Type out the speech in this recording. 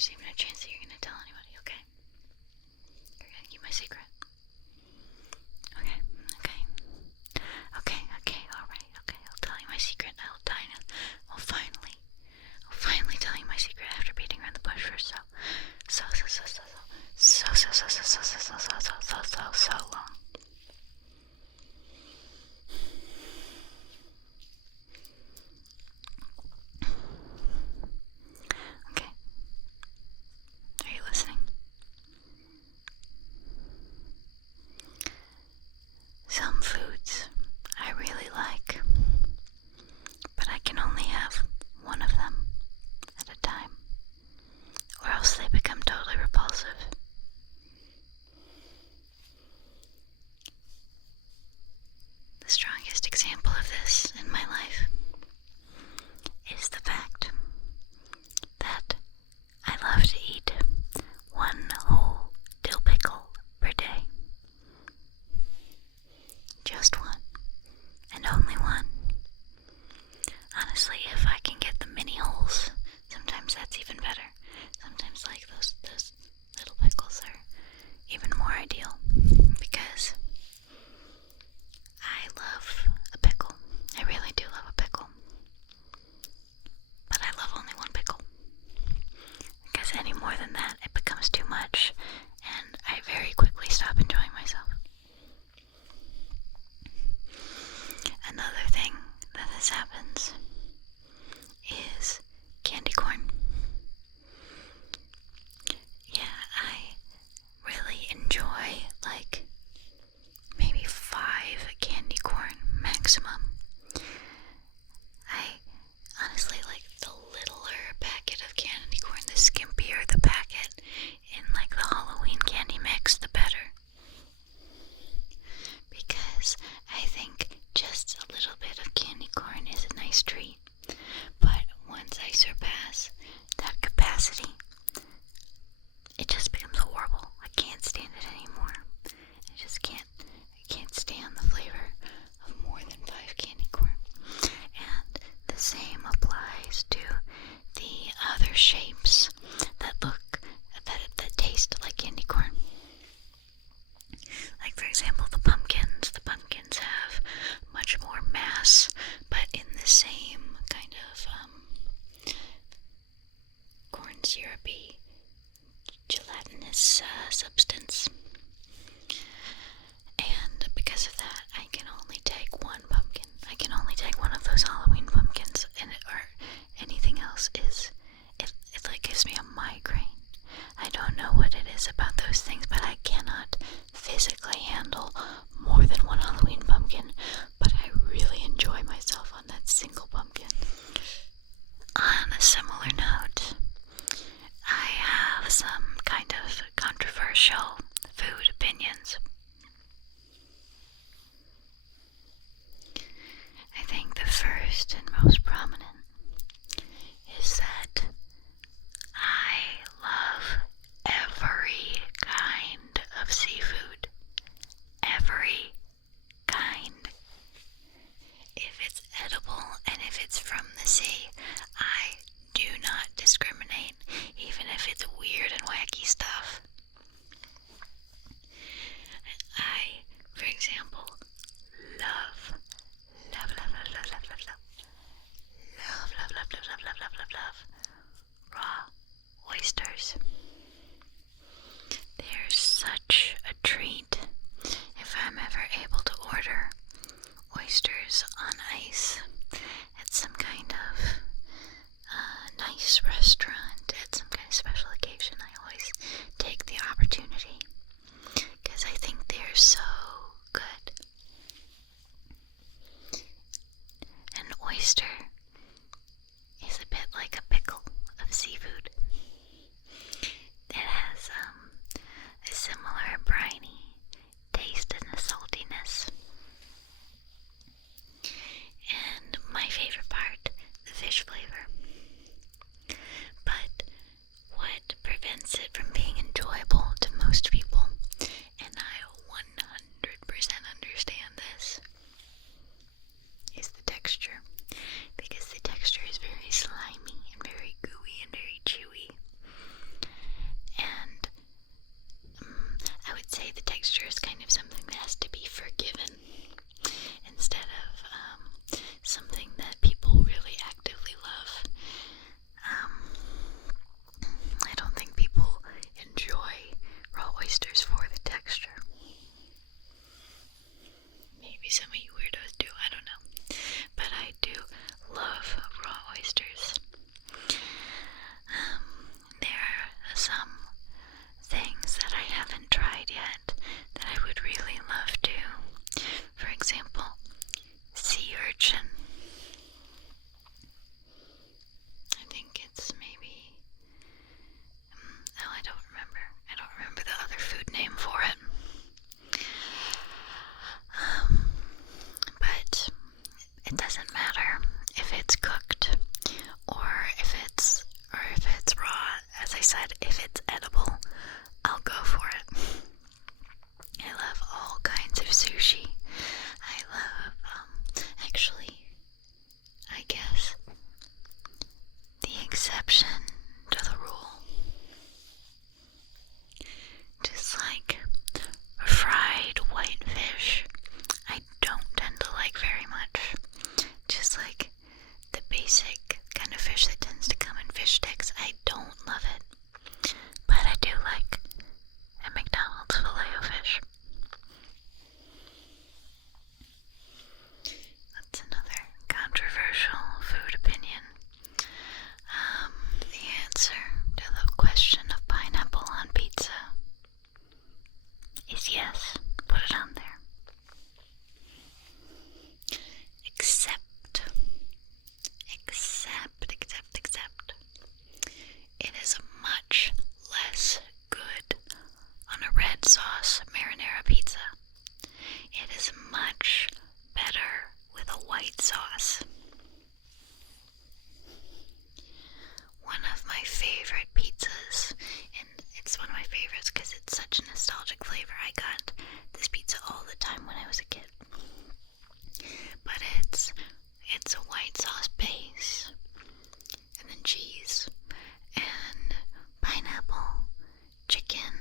there's even a chance that you're gonna tell anybody, okay? You're gonna keep my secret. Okay, okay. Okay, alright, okay. I'll tell you my secret. I'll finally tell you my secret after beating around the bush for so long. Okay. Are you listening? Some foods I really like, but I can only have one of them at a time, or else they become totally repulsive. The strongest example of this in my life is the fact that I love to eat one whole dill pickle per day. Just one, and only one. Honestly, if I can get the mini holes, sometimes that's even better. Sometimes like those little pickles are even more ideal, because I love a pickle. I really do love a pickle. But I love only one pickle, because any more than that, it becomes too much, and I very quickly stop enjoying myself. Another thing that this happens is candy corn. Yeah, I really enjoy like maybe 5 candy corn maximum. I honestly like the littler packet of candy corn, the skimpier the packet in like the Halloween candy mix, the better. Because I think just a little bit of candy corn is a nice treat. But once I surpass that capacity, it just becomes horrible. I can't stand it anymore. I can't stand the flavor of more than 5 candy corn. And the same applies to the other shapes that taste like candy corn. Like, for example, the pumpkins. The pumpkins have much more mass, but in the same kind of corn syrupy, gelatinous substance. And because of that, I can only take one pumpkin. I can only take one of those Halloween pumpkins, or anything else it like gives me a migraine. I don't know what it is about those things, but I cannot physically handle more than one Halloween pumpkin, but I really enjoy myself on that single pumpkin. On a similar note, I have some kind of controversial food opinions. I think the first and most prominent is that I love every kind of seafood. said if it's edible, I'll go for it. I love all kinds of sushi. I love, actually, I guess the exception to the rule, just like fried white fish, I don't tend to like very much. Just like the basic kind of fish that tends to come in fish sticks, I don't love it. But I do like a McDonald's Filet-O-Fish. That's another controversial food opinion. The answer to the question of pineapple on pizza is yes. Put it on there. Except, it is much less good on a red sauce marinara pizza. It is much better with a white sauce. One of my favorite pizzas, and it's one of my favorites because it's such a nostalgic flavor. I got this pizza all the time when I was a kid. But it's a white sauce base, and then cheese, and pineapple, chicken,